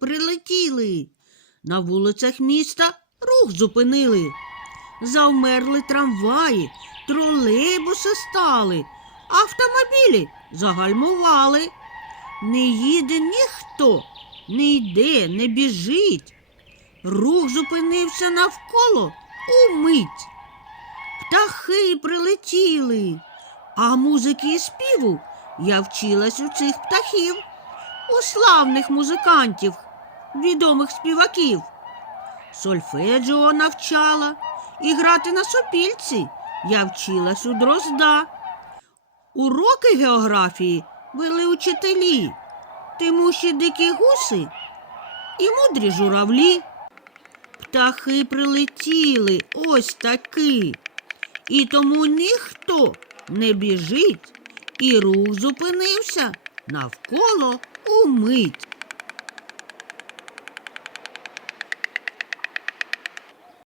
прилетіли. На вулицях міста рух зупинили. Завмерли трамваї, тролейбуси стали, автомобілі загальмували. Не їде ніхто, не йде, не біжить. Рух зупинився навколо умить. Птахи прилетіли, а музики і співу я вчилась у цих птахів, у славних музикантів, відомих співаків. Сольфеджіо навчала, і грати на сопільці я вчилась у дрозда. Уроки географії вели учителі, тимущі дикі гуси і мудрі журавлі. Птахи прилетіли ось таки, і тому ніхто не біжить, і рух зупинився навколо умить.